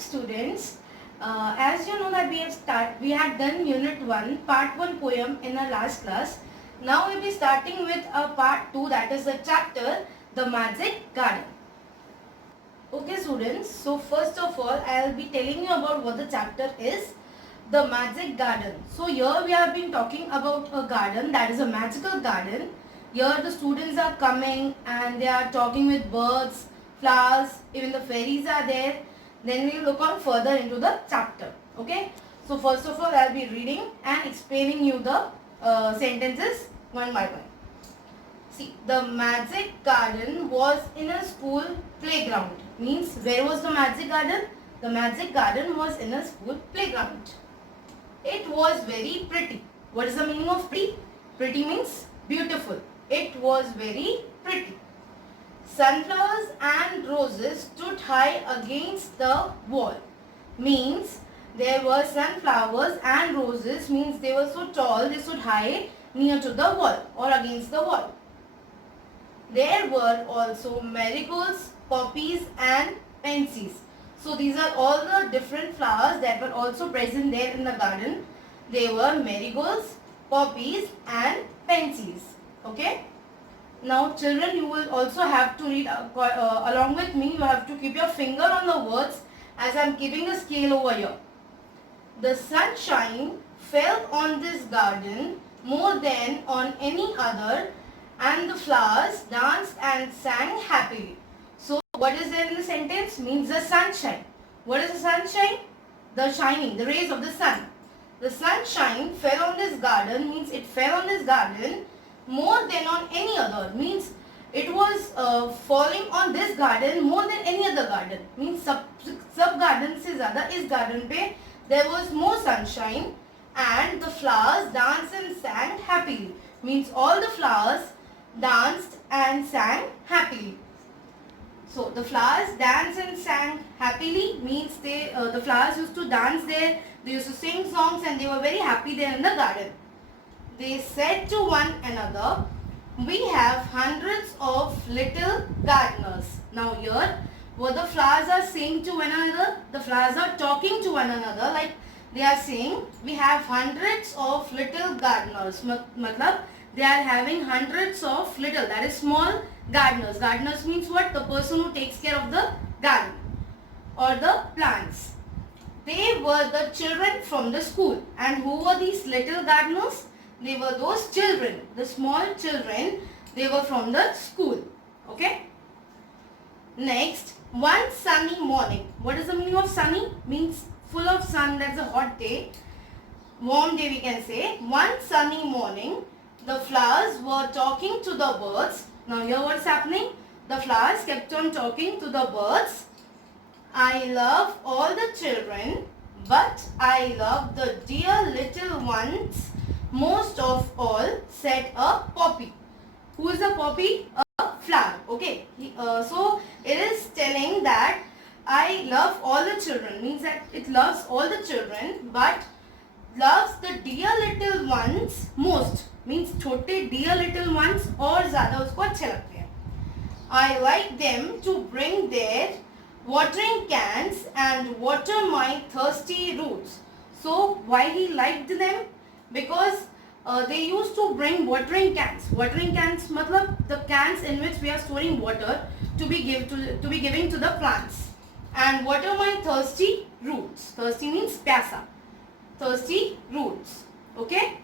students. As you know that we had done unit 1 part 1 poem in our last class. Now we'll be starting with a part 2, that is the chapter The Magic Garden. Okay students, so first of all I'll be telling you about what the chapter is, The Magic Garden. So here we have been talking about a garden, that is a magical garden. Here the students are coming and they are talking with birds, flowers, even the fairies are there. Then we will look on further into the chapter. Okay. So first of all I'll be reading and explaining you the sentences one by one. See, the magic garden was in a school playground. Means where was the magic garden? The magic garden was in a school playground. It was very pretty. What is the meaning of pretty? Pretty means beautiful. It was very pretty. Sunflowers and roses stood high against the wall. Means there were sunflowers and roses, means they were so tall, they stood high near to the wall or against the wall. There were also marigolds, poppies and pansies. So these are all the different flowers that were also present there in the garden. They were marigolds, poppies and pansies. Okay. Now children, you will also have to read along with me. You have to keep your finger on the words as I am keeping a scale over here. The sunshine fell on this garden more than on any other, and the flowers danced and sang happily. So what is there in the sentence? Means the sunshine. What is the sunshine? The shining, the rays of the sun. The sunshine fell on this garden, means it fell on this garden more than on any other, means it was falling on this garden more than any other garden, means सब garden से ज़्यादा इस garden पे there was more sunshine, and the flowers danced and sang happily, means all the flowers danced and sang happily. So the flowers danced and sang happily means the flowers used to dance there, they used to sing songs and they were very happy there in the garden. They said to one another, we have hundreds of little gardeners. Now here, what the flowers are saying to one another, the flowers are talking to one another, like they are saying, we have hundreds of little gardeners. Matlab, they are having hundreds of little, that is small gardeners. Gardeners means what? The person who takes care of the garden or the plants. They were the children from the school. And who were these little gardeners? They were those children, the small children, they were from the school. Okay. Next, one sunny morning. What is the meaning of sunny? Means full of sun, that's a hot day. Warm day we can say. One sunny morning, the flowers were talking to the birds. Now here what's happening? The flowers kept on talking to the birds. I love all the children, but I love the dear little ones most of all, said a poppy. Who is a poppy? A flower. Okay. So it is telling that I love all the children, means that it loves all the children but loves the dear little ones most, means छोटे dear little ones और ज़्यादा उसको अच्छे लगते हैं. I like them to bring their watering cans and water my thirsty roots. So why he liked them? Because they used to bring watering cans. Watering cans matlab the cans in which we are storing water to be giving to the plants. And water my thirsty roots. Thirsty means pyasa. Thirsty roots. Okay.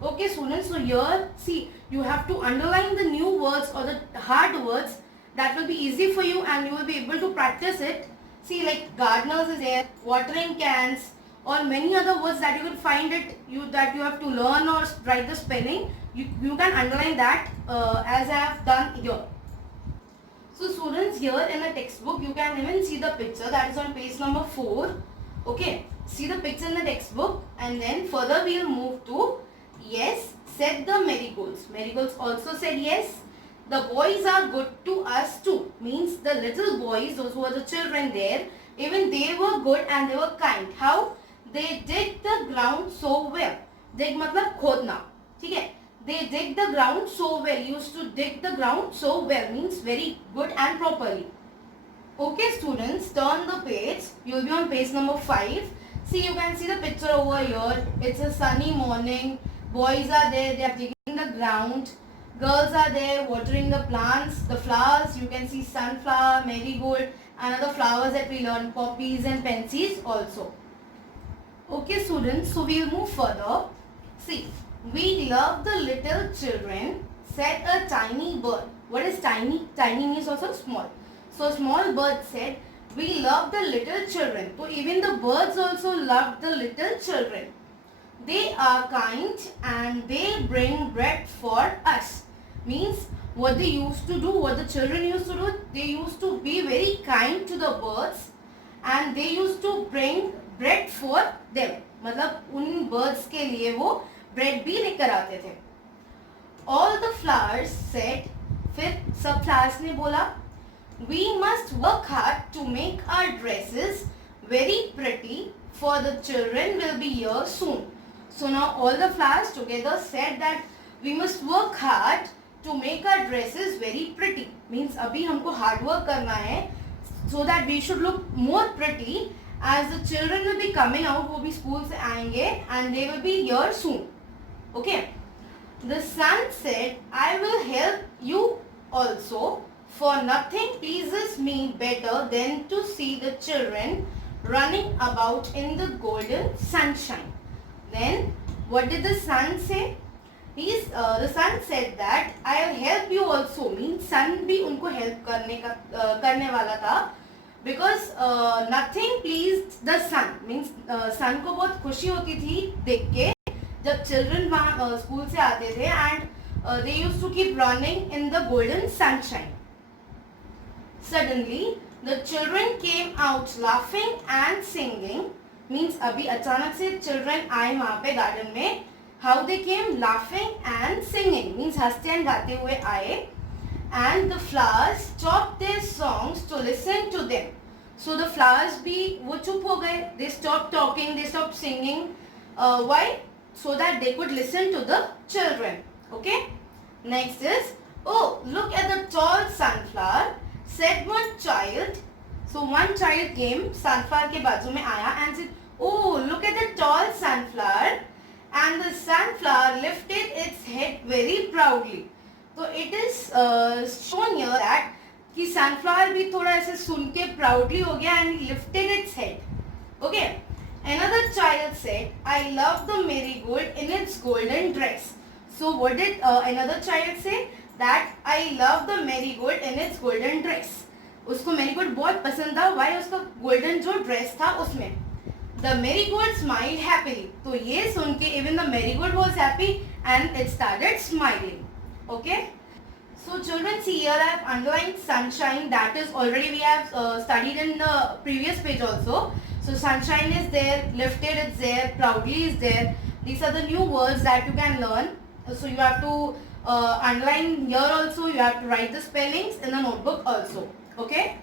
Okay students, so here see, you have to underline the new words or the hard words. That will be easy for you and you will be able to practice it. See, like gardeners is there, watering cans, or many other words that you will find that you have to learn or write the spelling. You can underline that as I have done here. So students, here in the textbook you can even see the picture that is on page number 4. Okay, see the picture in the textbook, and then further we will move to yes, said the marigolds. Marigolds also said yes. The boys are good to us too. Means the little boys, those who were the children there, even they were good and they were kind. How? They dig the ground so well. Dig matlab खोदना, ठीक है? They dig the ground so well. Used to dig the ground so well means very good and properly. Okay students, turn the page. You'll be on page number 5. See, you can see the picture over here. It's a sunny morning. Boys are there. They are digging the ground. Girls are there watering the plants, the flowers. You can see sunflower, marigold, and other flowers that we learn, poppies and pansies also. Okay, students. So we'll move further. See, we love the little children, said a tiny bird. What is tiny? Tiny means also small. So small bird said, we love the little children. So even the birds also love the little children. They are kind and they bring bread for us. Means what they used to do, what the children used to do, they used to be very kind to the birds and they used to bring bread for them. मतलब उन birds के लिए वो bread भी लेकर आते थे. All the flowers said, फिर सब flowers ने बोला, we must work hard to make our dresses very pretty for the children will be here soon. So now all the flowers together said that we must work hard to make our dresses very pretty. Means अभी हमको hard work करना है so that we should look more pretty as the children will be coming out. वो भी school से आएंगे and they will be here soon. Okay. The sun said, I will help you also, for nothing pleases me better than to see the children running about in the golden sunshine. Then what did the sun say? The sun said that I will help you also. Means sun भी उनको help करने वाला था. Because nothing pleased the sun. Means sun को बहुत खुशी होती थी देख के जब children वहाँ स्कूल से आते थे and they used to keep running in the golden sunshine. Suddenly the children came out laughing and singing. Means अभी अचानक से children आए वहाँ पे garden में. How they came? Laughing and singing. Means हंसते and गाते हुए आए. And the flowers stopped their songs to listen to them. So the flowers भी वो चुप हो गए. They stopped talking. They stopped singing. Why? So that they could listen to the children. Okay. Next is, oh, look at the tall sunflower, said one child. So one child came, sunflower के बाजू में आया and said, oh, look at the tall sunflower. And the sunflower lifted its head very proudly. So it is shown here that कि sunflower भी थोड़ा ऐसे सुन के proudly हो गया and he lifted its head. Okay. Another child said, I love the marigold in its golden dress. So what did another child say? That I love the marigold in its golden dress. उसको marigold बहुत पसंद था. Why? उसका golden जो dress था उसमें. The marigold smiled happily. तो ये सुन के even the marigold was happy and it started smiling. Okay. So children, see here I have underlined sunshine. That is already we have studied in the previous page also. So sunshine is there, lifted is there, proudly is there. These are the new words that you can learn. So you have to underline here also. You have to write the spellings in the notebook also. Okay.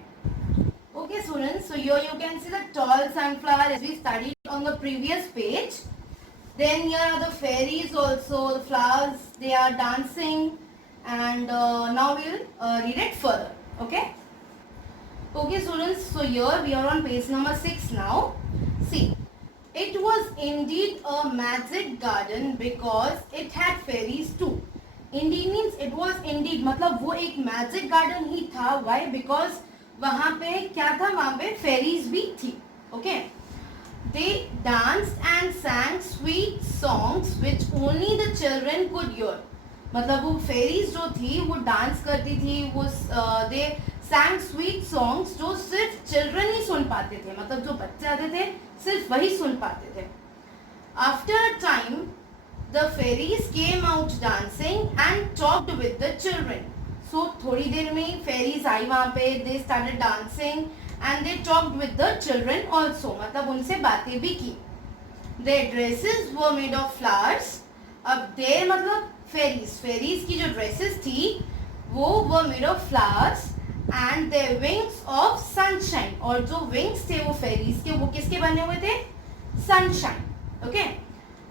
Okay students, so here you can see the tall sunflower as we studied on the previous page. Then here are the fairies also, the flowers, they are dancing and now we will read it further. Okay. Okay students, so here we are on page number 6 now. See, it was indeed a magic garden because it had fairies too. Indeed means it was indeed, मतलब वो एक magic garden ही था. Why? Because वहाँ पे क्या था, वहाँ पे fairies भी थी. Okay. They danced and sang sweet songs which only the children could hear. मतलब वो fairies जो थी वो dance करती थी, वो they sang sweet songs जो सिर्फ children ही सुन पाते थे. मतलब जो बच्चे आते थे सिर्फ वही सुन पाते थे. After a time, the fairies came out dancing and talked with the children. So थोड़ी देर में fairies आई वहाँ पे, they started dancing and they talked with the children also. मतलब उनसे बातें भी की. Their dresses were made of flowers. अब their मतलब fairies की जो dresses थी वो were made of flowers and their wings of sunshine. और जो wings थे वो fairies के वो किसके बने हुए थे? Sunshine. Okay.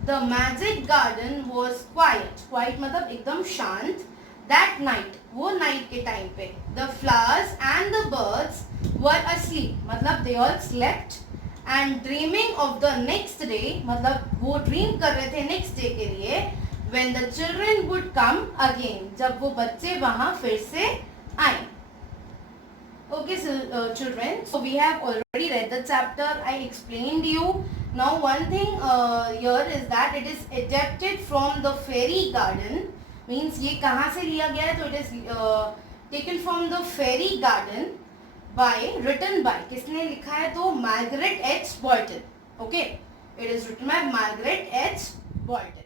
The magic garden was quiet. Quiet मतलब एकदम शांत. That night, वो night के time पे, the flowers and the birds were asleep, मतलब they all slept, and dreaming of the next day, मतलब वो ड्रीम कर रहे थे नेक्स्ट डे के लिए, when the children would come again, जब वो बच्चे वहाँ फिर से आए. Okay, so children, so we have already read the chapter. I explained you. Now one thing here is that it is adapted from the fairy garden. Means ये कहाँ से लिया गया है? तो it is taken from the fairy garden by written by, किसने लिखा है? तो Margaret H. Boyton. Okay, it is written by Margaret H. Boyton.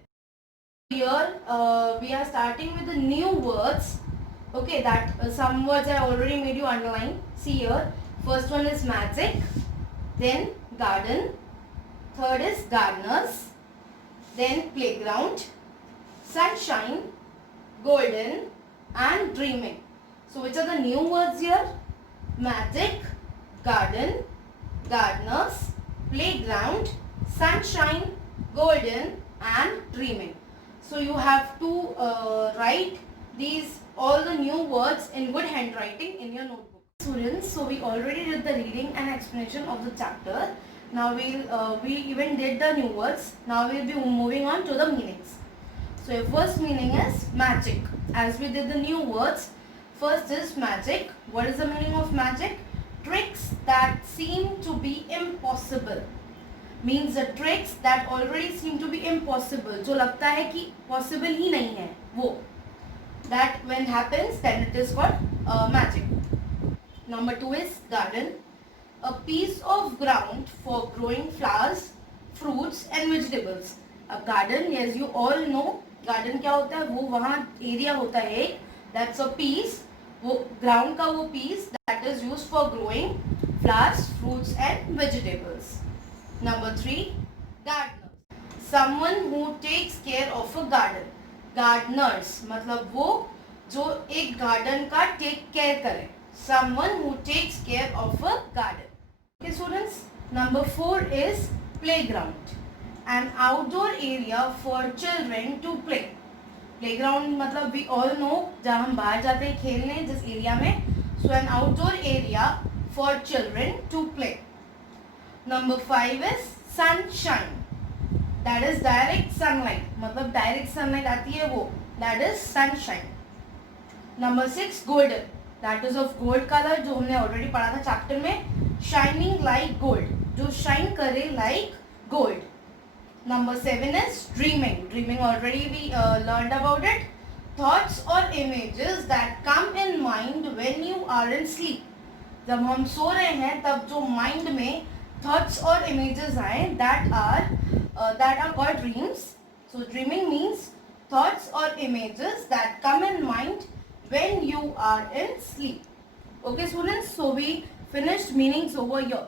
Here we are starting with the new words. Okay, that some words I already made you underline. See here, first one is magic, then garden, third is gardeners, then playground, sunshine, golden, and dreaming. So which are the new words here? Magic, garden, gardeners, playground, sunshine, golden, and dreaming. So you have to write these all the new words in good handwriting in your notebook. Students, so we already did the reading and explanation of the chapter. Now we even did the new words. Now we'll be moving on to the meanings. So your first meaning is magic. As we did the new words, first is magic. What is the meaning of magic? Tricks that seem to be impossible. Means the tricks that already seem to be impossible. जो लगता है कि possible ही नहीं है वो. That when happens, then it is called magic. Number 2 is garden. A piece of ground for growing flowers, fruits and vegetables. A garden, as you all know, garden क्या होता है? वो वहाँ area होता है एक, that's a piece, वो ground का वो piece that is used for growing flowers, fruits and vegetables. Number 3, gardener. Someone who takes care of a garden. Gardner's मतलब वो जो एक गार्डन का टेक केयर करे. Someone who takes care of a garden. Okay students, number 4 is playground. An outdoor area for children to play. Playground मतलब we all know जहाँ हम बाहर जाते हैं खेलने जिस एरिया में. So an outdoor area for children to play. Number 5 is sunshine. That is direct sunlight. मतलब direct sunlight आती है वो. That is sunshine. Number 6 golden. That is of gold color जो हमने already पढ़ा था chapter में. Shining like gold. जो shine करे like gold. Number 7 is dreaming. Dreaming already we learned about it. Thoughts or images that come in mind when you are in sleep. जब हम सो रहे हैं तब जो mind में thoughts or images आए that are called dreams. So dreaming means thoughts or images that come in mind when you are in sleep. Okay students, so we finished meanings over here.